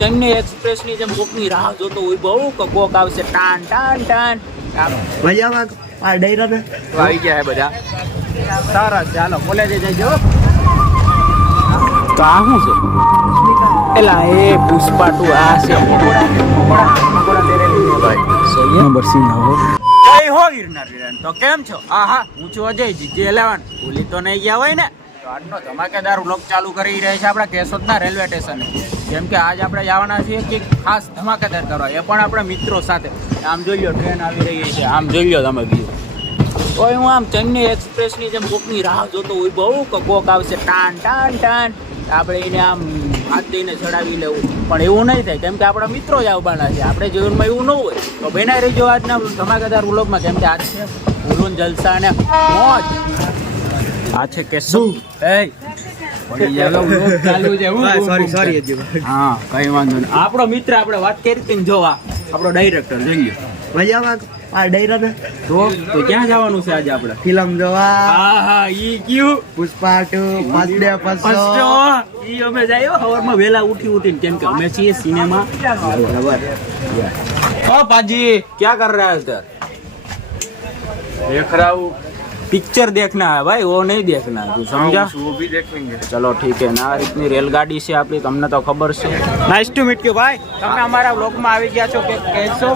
Chennai express ની જેમ કોકની રાહ જોતો હોય બહુ કે કોક આવશે ટાન ટાન ટાન મજામાં આ ડાયરા ને આવી ગયા હે બધા સારા ચાલો કોલેજે જજો તો આ શું છે એલા એ પુષ્પા ટુ આ છે નંબર સિંહ હો જય હો ગિરનાર તો કેમ છો હા હું છું અજય G11 ભૂલી તો નહીં ગયા હોય ને તો આજનો ધમાકેદાર વ્લોગ ચાલુ કરી રહ્યા છે આપણા કેશોદના રેલવે સ્ટેશન જેમ કે આજ આપણે જવાના છીએ કે ખાસ ધમાકેદાર કરવા એ પણ આપણા મિત્રો સાથે આમ જોઈ લો ટ્રેન આવી રહી છે આમ જોઈ લો તમે વ્યૂ તો હું આમ ચેન્નઈ એક્સપ્રેસની જેમ કોકની રાહ જોતો હોય બહુ કે કોક આવશે ટાન ટાન ટાન આપણે એને આમ હાથ દઈને ચડાવી લેવું પણ એવું નહીં થાય કેમ કે આપણા મિત્રો જ આવવાના છે આપણે જીવનમાં એવું ન હોય તો બેનાઈ રહેજો આજના ધમાકેદાર વ્લોગમાં કેમ કે આજ છે ઉલુન જલસા અને મોજ આ છે કે શું ચાલુ છે સોરી હા કઈ વાંધો નહીં આપણો મિત્ર આપણે વાત કરી હતી ને જોવા આપણો ડાયરેક્ટર જોઈ લો મજામાં આ ડાયરા ને તો ક્યાં જવાનું છે આજે આપણે ફિલ્મ જોવા હા ઈ કયું પુષ્પા 2 ફર્સ્ટ ડે ફર્સ્ટ ઈ અમે જાયો સવારમાં વેલા ઉઠીને કેમ કે અમે છીએ સિનેમા બરાબર ओ पाजी क्या कर रहा है उधर देख रहा हूँ पिक्चर देखना है भाई वो नहीं देखना है तू समझा वो भी देख लेंगे चलो ठीक है ना इतनी रेलगाड़ी से आपकी તમને તો ખબર છે નાઇસ ટુ મીટ યુ ભાઈ તમે અમારા વ્લોગ માં આવી ગયા છો કે કહેશો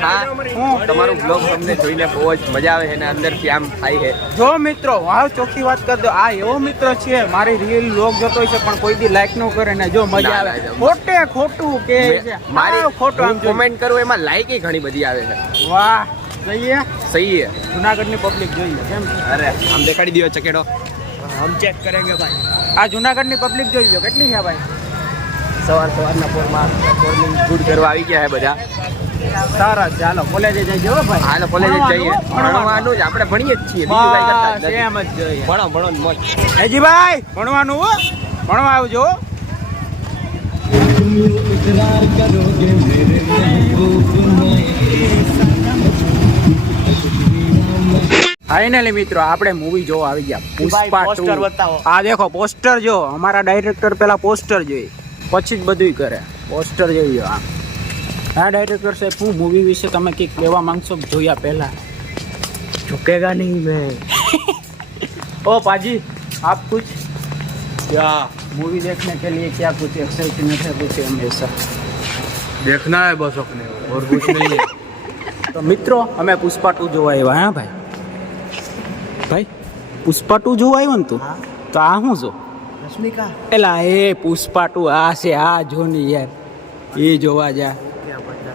હા હું તમારો બ્લોગ તમને જોઈને બહુ જ મજા આવે છે અને અંદરથી આમ થાય છે જો મિત્રો વાવ ચોખ્ખી વાત કરી દો આ એવો મિત્ર છે મારી રીલ વ્લોગ જોતો છે પણ કોઈ દી લાઈક ન કરે ને જો મજા આવે ખોટે ખોટું કે છે મારી ખોટું આમ કોમેન્ટ કરું એમાં લાઈક ઘણી બધી આવે છે વાહ સહી હે સહી है જુનાગઢની પબ્લિક જોઈએ કેમ અરે આમ દેખાડી દિયો ચકેડો हम चेक करेंगे भाई આ જુનાગઢની પબ્લિક જોઈ લો કેટલી છે ભાઈ સવારના પોરમાં મોર્નિંગ ગુડ કરવા આવી ગયા છે બધા સારા ચાલો કોલેજે જજો ભાઈ હાલો કોલેજે જઈએ ભણવાનું જ આપણે ભણીએ જ છીએ બીજું કાંઈ કરતા જ નથી. એમ જ જોઈએ ભણો ને મોજ હેજીભાઈ ભણવાનું હો ભણવા આવજો ફાઇનલી મિત્રો આપણે મૂવી જોવા આવી ગયા પુષ્પા પોસ્ટર 2 બતાવો. આ દેખો પોસ્ટર જો અમારા ડાયરેક્ટર પેલા પોસ્ટર જોઈ પછી જ બધુંય કરે પોસ્ટર જોઈ લો હા ડાયરેક્ટર સાહેબ હું મૂવી વિશે તમે કંઈક કહેવા માંગશો જોયા પહેલા झुकेगा नहीं मैं ओ पाजी आप कुछ क्या मूवी देखने के लिए क्या कुछ एक्साइटमेंट है कुछ हमेशा देखना है बस अपने और कुछ नहीं है તો મિત્રો અમે પુષ્પા 2 જોવા આવ્યા હા ભાઈ ભાઈ પુષ્પા 2 જોવા આવ્યો ને તું તો આ શું છો रश्मिका એલા એ પુષ્પા 2 આ છે આ જો ને યાર એ જોવા જા क्या पता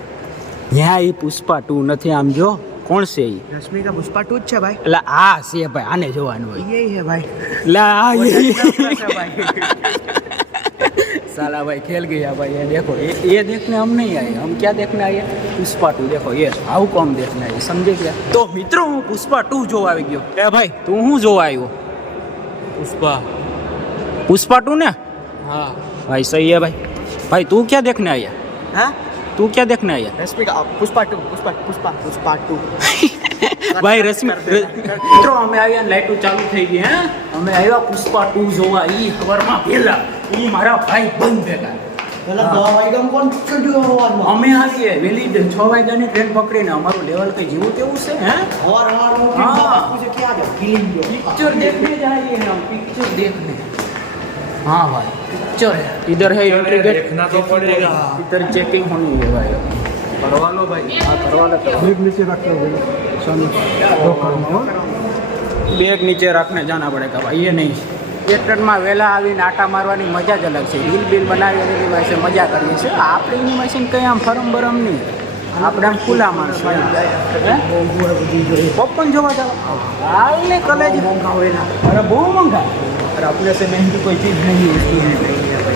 ત્યાં એ પુષ્પા 2 નથી આમ જો કોણ છે એ रश्मिका पुष्पा 2 છે ભાઈ એટલે આ છે ભાઈ આને જોવાનું હોય यही है भाई લા આ है भाई साला भाई खेल गया भाई ये देखो ये देखने हम नहीं आए हम क्या देखने आए पुष्पा 2 देखो ये हाउ कम देखने आए समझे क्या तो मित्रों હું પુષ્પा 2 જોવા આવી ગયો એ ભાઈ તું શું જોવા આવ્યો पुष्पा 2 ने हाँ भाई सही है भाई भाई तू क्या देखने आया हाँ तू क्या देखने आया रश्मिका पुष्पा 2 ભાઈ રશ્મિ મિત્રો અમે આવ્યા લાઈટો ચાલુ થઈ ગઈ હે અમે આવ્યા પુષ્પા 2 જોવા ઈ ખબરમાં પેલા ઈ મારા ભાઈ બંધ ભેગા પેલા 10 વાગ્યામાં કોણ પિક્ચર જોવા આવવાનું અમે આવીએ વેલી 6 વાગ્યાની ટ્રેન પકડીને અમારું લેવલ કઈ જેવું તેવું છે હે और हाँ। बापू से क्या है फीलिंग जो पिक्चर देखने जाइए हम पिक्चर देखने हाँ भाई पिक्चर है इधर है एंट्री गेट देखना तो पड़ेगा इधर चेकिंग होनी है भाई करवा लो भाई हाँ करवा लेते बैग नीचे रख लो बैग नीचे रखने जाना पड़ेगा भाई ये नहीं एक ट्रेन में वेला आવીને આટા મારવાની મજા જ અલગ છે રીલ બિલ બનાવી એની પાસે મજા કરીએ છીએ આપણે એની મશીન કઈ આમ ફરમ બરમ નહીં આપણે આમ ખુલ્લા માણસ પોપકોર્ન જોવા જાવ હાલ ને કલેજ મોંઘા હોય ના અરે બહુ મોંઘા अरे अपने से महंगी कोई चीज़ नहीं होती है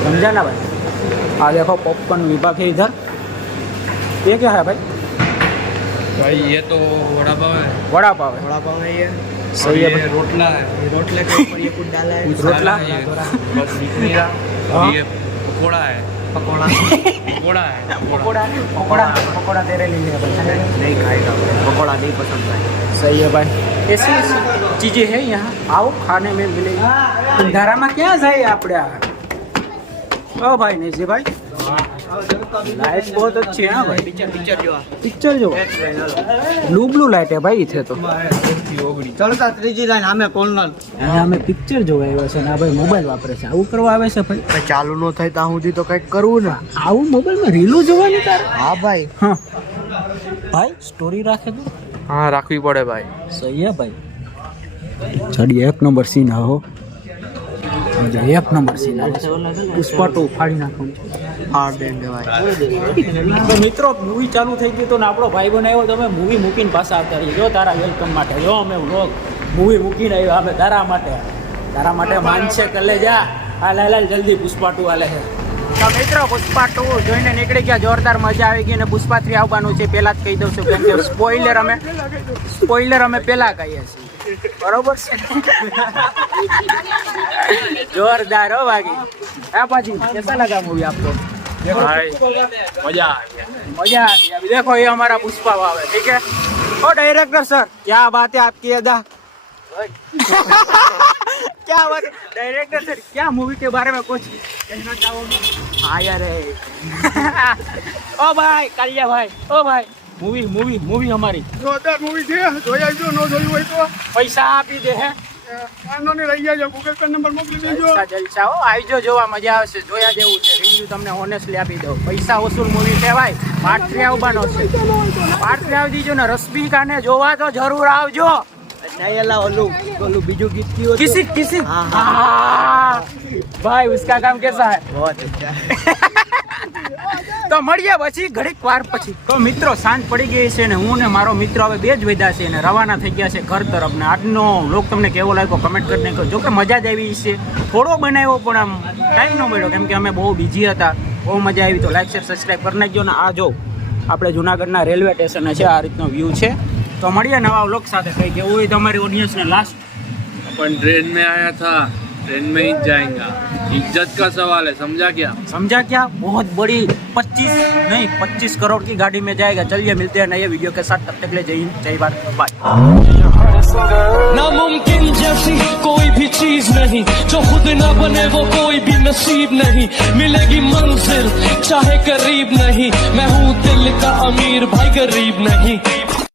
समझा ना भाई हाँ देखो पॉपकॉर्न विभाग है इधर ये क्या है भाई भाई ये तो वड़ा पाव है वड़ा पाव है थोड़ा पाव है ये सही है ये रोटला है ये रोटले के ऊपर ये कुछ डाला है रोटला? है ये बस इतनी रहा हाँ। ये पकोड़ा है पकौड़ा पकोड़ा है पकोड़ा पकोड़ा पकोड़ा तेरे लिए है भाई नहीं खाएगा पकौड़ा नहीं पसंद भाई सही है भाई ऐसी ऐसी चीज़ें हैं यहाँ आओ खाने में मिलेगी धारा में क्या जाए आप ओ भाई नहीं जी भाई लाइट बहुत अच्छी है ना भाई पिक्चर जो पिक्चर जो ब्लू ब्लू लाइट है भाई थे तो ચડતા ત્રીજી લાઈન આમે કોર્નર અને અમે પિક્ચર જોવા આવ્યા છે ને આ ભાઈ મોબાઈલ વાપરે છે આવું કરવા આવે છે ભાઈ ચાલુ ન થાય ત્યાં સુધી તો કંઈક કરવું ને આવું મોબાઈલમાં રીલો જોવાની તારે હા ભાઈ હા ભાઈ સ્ટોરી રાખે તો હા રાખવી પડે ભાઈ સહી હે ભાઈ ચડી એક નંબર સીન હો એક નંબર સીન પુષ્પા ટુ ફાડી નાખવાનું હા બેન ભાઈ તો મિત્રો મૂવી ચાલુ થઈ ગઈ તો ને આપણો ભાઈ બનાવ્યો તમે મૂવી મૂકીને પાછા આવતા રહીએ જો તારા વેલકમ માટે જો અમે વ્લોગ મૂવી મૂકીને આવ્યો અમે તારા માટે માનશે કલે જા હાલ હાલ જલ્દી પુષ્પા ટુ હાલે છે તો મિત્રો પુષ્પા ટુ જોઈને નીકળી ગયા જોરદાર મજા આવી ગઈ ને પુષ્પા 3 આવવાનું છે પહેલા જ કહી દઉં છું કેમ કે સ્પોઇલર અમે પહેલા કહીએ છીએ બરોબર છે जोरदार हो बाकी हाँ पाजी कैसा लगा मूवी आपको ભાઈ મજા मजा आ गया अभी देखो ये हमारा पुष्पा भाव है ठीक है ओ डायरेक्टर सर क्या बात है आपकी अदा क्या बात है डायरेक्टर सर क्या मूवी के बारे में कुछ कहना चाहोगे हाँ यार ओ भाई कालिया भाई ओ भाई मूवी मूवी मूवी हमारी જોરદાર મૂવી છે જોઈ આવજો ન જોયું હોય તો पैसा આપી દે હે વાંધો નહીં લઈ આવજો ગૂગલ પે નંબર મોકલી દેજો જલસા જલસા હો આવજો જોવા મજા આવશે જોયા જેવું છે રિવ્યુ તમને ઓનેસ્ટલી આપી દઉં પૈસા વસૂલ મૂવી છે ભાઈ પાર્ટ 3 આવવાનો છે પાર્ટ 3 આવી દીજો ને રશ્મિકાને જોવા તો જરૂર આવજો નયલા ઓલું બીજું ગીત કયું હતું? किसी किसी हाँ, हाँ भाई उसका काम कैसा है बहुत अच्छा તો મળીએ પછી ઘડીક વાર પછી તો મિત્રો સાંજ પડી ગઈ છે ને હું ને મારો મિત્ર હવે બે જ વેદા છે ને રવાના થઈ ગયા છે ઘર તરફ ને આજનો વ્લોગ તમને કેવો લાગ્યો કમેન્ટ કરીને કહો જો કે મજા જ આવી છે થોડો બનાવ્યો પણ આમ ટાઈમ ન મળ્યો કેમ કે અમે બહુ બિઝી હતા બહુ મજા આવી તો લાઈક શેર સબસ્ક્રાઈબ કરી નાખજો ને આ જો આપણે જુનાગઢના રેલવે સ્ટેશને છે આ રીતનો વ્યૂ છે તો મળીએ નવા વ્લોગ સાથે કઈ કેવું હોય તમારી ઓડિયન્સને લાસ્ટ अपन ट्रेन में आया था ट्रेन में ही जाएगा इज्जत का सवाल है समझा क्या समझा क्या बहुत बड़ी 25 करोड़ की गाड़ी में जाएगा चलिए मिलते हैं नए वीडियो के साथ तब तक ले जय हिंद जय भारत बाय नामुमकिन जैसी कोई भी चीज नहीं जो खुद ना बने वो कोई भी नसीब नहीं मिलेगी मंजिल चाहे करीब नहीं मैं हूँ दिल का अमीर भाई गरीब नहीं